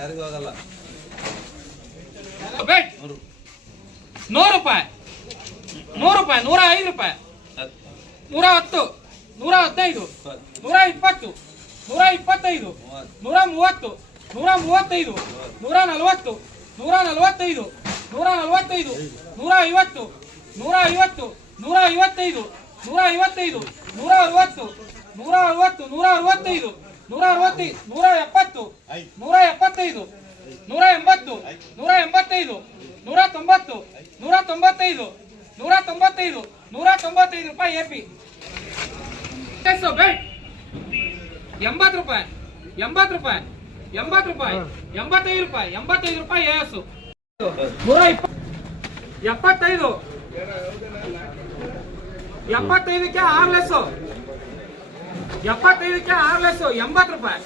ಯಾರಿಗೂ ಆಗಲ್ಲ. ಬೇಟ್ ನೂರು. ರೂಪಾಯಿ. ನೂರು ರೂಪಾಯಿ ನೂರ ಐದು ರೂಪಾಯಿ. ನೂರ ಹತ್ತು ನೂರ ಹದಿನೈದು ನೂರ ಇಪ್ಪತ್ತು ನೂರ ಇಪ್ಪತ್ತೈದು ನೂರ ಮೂವತ್ತು ನೂರ ಮೂವತ್ತೈದು ನೂರ ನಲವತ್ತು ನೂರ ನಲವತ್ತೈದು ನೂರ ನಲವತ್ತೈದು ನೂರ ಐವತ್ತು ನೂರ ಐವತ್ತು ನೂರ ಐವತ್ತೈದು ನೂರ ಐವತ್ತೈದು ನೂರ ಅರವತ್ತು ನೂರ ಅರವತ್ತು ನೂರ ಅರವತ್ತೈದು. ನೂರ ಅರವತ್ತೈದು ನೂರ ಎಪ್ಪತ್ತು ನೂರ ಎಪ್ಪತ್ತೈದು ನೂರ ಎಂಬತ್ತು ನೂರ ಎಂಬತ್ತೈದು ನೂರ ತೊಂಬತ್ತು ನೂರ ತೊಂಬತ್ತೈದು ನೂರ ತೊಂಬತ್ತೈದು ನೂರ ತೊಂಬತ್ತೈದು ರೂಪಾಯಿ ಎ ಪಿ ಎಂಬತ್ತು ರೂಪಾಯಿ ಎಂಬತ್ತು ರೂಪಾಯಿ ಎಂಬತ್ತು ರೂಪಾಯಿ ಎಂಬತ್ತೈದು ರೂಪಾಯಿ ಎಂಬತ್ತೈದು ರೂಪಾಯಿ ಎ ಎಸ್ ನೂರ ಎಪ್ಪತ್ತೈದು. ಎಪ್ಪತ್ತೈದಕ್ಕೆ ಆರು ಲೆಸ್ಸು ಎಪ್ಪತ್ತೈದಕ್ಕೆ ಆರು ಲೆಸ್ಸು ಎಂಬತ್ತು ರೂಪಾಯಿ.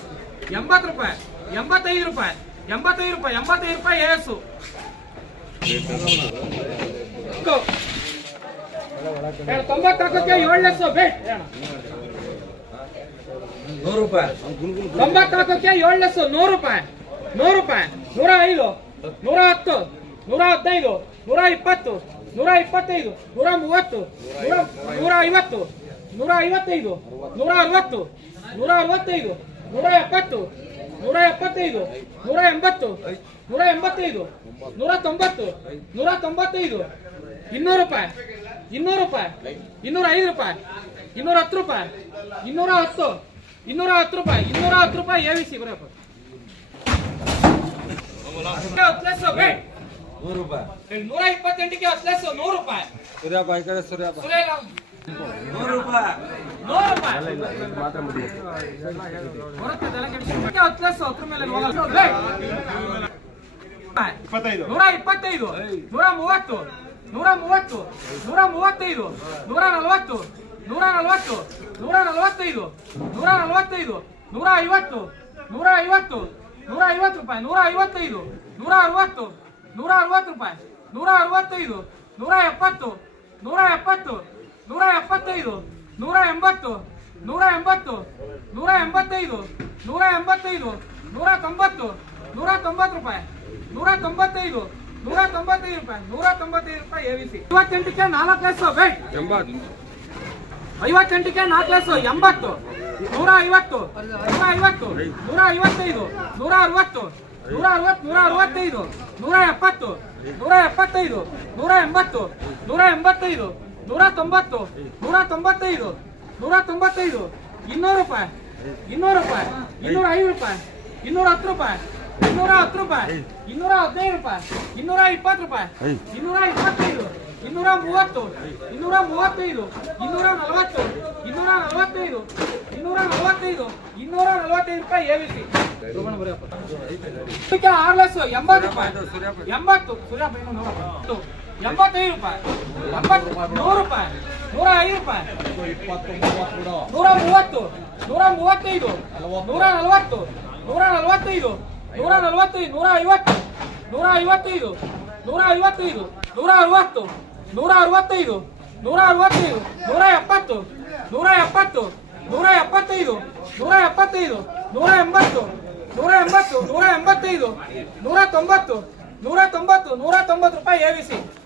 ಎಂಬತ್ತು ರೂಪಾಯಿ ಎಂಬತ್ತೈದು ರೂಪಾಯಿ ಎಂಬತ್ತೈದು ರೂಪಾಯಿ ಎಂಬತ್ತೈದು ರೂಪಾಯಿ ಏಸು. ತೊಂಬತ್ತಕ್ಕೆ ಏಳು ಲೆಸ್ಸು ಬೇಟ್ ನೂರು ರೂಪಾಯಿ. ತೊಂಬತ್ನಾಲ್ಕಕ್ಕೆ ಏಳು ಲೆಸ್ಸು ನೂರು ರೂಪಾಯಿ. ನೂರು ರೂಪಾಯಿ. ನೂರ ಐದು ನೂರ ಹತ್ತು ನೂರ ಹದಿನೈದು ನೂರ ಇಪ್ಪತ್ತು ನೂರ ಇಪ್ಪತ್ತೈದು ನೂರ ಮೂವತ್ತು ನೂರ ನೂರ ಐವತ್ತು. ನೂರ ಐವತ್ತೈದು ನೂರ ಅರವತ್ತು ನೂರ ಅರವತ್ತೈದು ನೂರ ಎಪ್ಪತ್ತು ನೂರ ಎಪ್ಪತ್ತೈದು ನೂರ ಎಂಬತ್ತು ನೂರ ಎಂಬತ್ತೈದು ನೂರ ತೊಂಬತ್ತು ನೂರ ತೊಂಬತ್ತೈದು ಇನ್ನೂರು ರೂಪಾಯಿ ಇನ್ನೂರು ರೂಪಾಯಿ ಇನ್ನೂರ ಐದು ರೂಪಾಯಿ ಇನ್ನೂರ ಹತ್ತು ರೂಪಾಯಿ ಇನ್ನೂರ ಹತ್ತು ಇನ್ನೂರ ಹತ್ತು ರೂಪಾಯಿ ಇನ್ನೂರ ಹತ್ತು ರೂಪಾಯಿ ಎ ವಿ ಸಿ ಬರಪ್ಪ ಹತ್ತು ಲೆಸ್ಸು ಬೇಡ ನೂರು ರೂಪಾಯಿ. ನೂರ ಇಪ್ಪತ್ತೆಂಟಿಗೆ ಹತ್ತು ನೂರು ರೂಪಾಯಿ. ಸೂರ್ಯಪ್ಪ ಈ ಕಡೆ ಸೂರ್ಯಪ್ಪ. ನೂರು ಇಪ್ಪತ್ತೈದು. ನೂರ ಮೂವತ್ತು. ನೂರ ಮೂವತ್ತು. ನೂರ ಮೂವತ್ತೈದು. ನೂರ ನಲವತ್ತು. ನೂರ ನಲವತ್ತು. ನೂರ ನಲವತ್ತೈದು. ನೂರ ನಲವತ್ತೈದು. ನೂರ ಐವತ್ತು. ನೂರ ಐವತ್ತು. ನೂರ ಐವತ್ತು ರೂಪಾಯಿ. ನೂರ ಐವತ್ತೈದು. ನೂರ ಅರವತ್ತು. ನೂರ ಅರವತ್ತು ರೂಪಾಯಿ. ನೂರ ಅರವತ್ತೈದು. ನೂರ ಎಪ್ಪತ್ತು. ನೂರ ಎಪ್ಪತ್ತು. ನೂರ ಎಪ್ಪತ್ತೈದು ನೂರ ಎಂಬತ್ತು ನೂರ ಎಂಬತ್ತು ನೂರ ಎಂಬತ್ತೈದು ನೂರ ಎಂಬತ್ತೈದು ನೂರ ತೊಂಬತ್ತು ನೂರ ತೊಂಬತ್ತು ರೂಪಾಯಿ ನೂರ ತೊಂಬತ್ತೈದು ನೂರ ತೊಂಬತ್ತೈದು ರೂಪಾಯಿ ನೂರ ತೊಂಬತ್ತೈದು ರೂಪಾಯಿ ಎ ವಿ ಸಿ ಐವತ್ತೆಂಟಕ್ಕೆ ನಾಲ್ಕು ಲೆಸ್ಸು ಬೇಟ್ ಐವತ್ತೆಂಟಕ್ಕೆ ನಾಲ್ಕು ಲೆಸ್ಸು ಎಂಬತ್ತು ನೂರ ಐವತ್ತು ನೂರ ಐವತ್ತು ನೂರ ಐವತ್ತೈದು ನೂರ ಅರವತ್ತು ನೂರ ಅರವತ್ತು ನೂರ ಅರವತ್ತೈದು ನೂರ ಎಪ್ಪತ್ತು ನೂರ ಎಪ್ಪತ್ತೈದು ನೂರ ಎಂಬತ್ತು ನೂರ ಎಂಬತ್ತೈದು ನೂರ ತೊಂಬತ್ತು ನೂರ ತೊಂಬತ್ತೈದು ನೂರ ತೊಂಬತ್ತೈದು ಇನ್ನೂರು ರೂಪಾಯಿ ಇನ್ನೂರು ರೂಪಾಯಿ ಇನ್ನೂರ ಐದು ರೂಪಾಯಿ ಇನ್ನೂರ ಹತ್ತು ರೂಪಾಯಿ ಇನ್ನೂರ ಹತ್ತು ರೂಪಾಯಿ ಇನ್ನೂರ ಹದಿನೈದು ರೂಪಾಯಿ ಇನ್ನೂರ ಇಪ್ಪತ್ತು ರೂಪಾಯಿ ಇನ್ನೂರ ಇಪ್ಪತ್ತೈದು ಇನ್ನೂರ ಮೂವತ್ತು ಇನ್ನೂರ ಮೂವತ್ತೈದು ಇನ್ನೂರ ನಲವತ್ತು ಇನ್ನೂರ ನಲವತ್ತೈದು ಇನ್ನೂರ ನಲವತ್ತೈದು ಇನ್ನೂರ ನಲವತ್ತೈದು ರೂಪಾಯಿ ಎ ವಿ ಸಿ ಇದಕ್ಕೆ ಆರು ಲಕ್ಷ ಎಂಬತ್ತು ರೂಪಾಯಿ. ಎಂಬತ್ತು. ಸೂರ್ಯಪ್ಪ. ಎಂಬತ್ತೈದು ರೂಪಾಯಿ. ಎಂಬತ್ತು ನೂರು ರೂಪಾಯಿ. ನೂರ ಐದು ರೂಪಾಯಿ. ನೂರ ಮೂವತ್ತು. ನೂರ ಮೂವತ್ತೈದು. ನೂರ ನಲವತ್ತು. ನೂರ ನಲವತ್ತೈದು. ನೂರ ನಲವತ್ತೈದು ನೂರ ಐವತ್ತು. ನೂರ ಐವತ್ತೈದು. ನೂರ ಐವತ್ತೈದು. ನೂರ ಅರವತ್ತು. ನೂರ ಅರವತ್ತೈದು. ನೂರ ಅರವತ್ತೈದು. ನೂರ ಎಪ್ಪತ್ತು. ನೂರ ಎಪ್ಪತ್ತು. ನೂರ ಎಪ್ಪತ್ತೈದು. ನೂರ ಎಪ್ಪತ್ತೈದು. ನೂರ ಎಂಬತ್ತು. ನೂರ ಎಂಬತ್ತು. ನೂರ ಎಂಬತ್ತೈದು. ನೂರ ತೊಂಬತ್ತು. ನೂರ ತೊಂಬತ್ತು. ನೂರ ತೊಂಬತ್ತು ರೂಪಾಯಿ ಎ ಸಿ.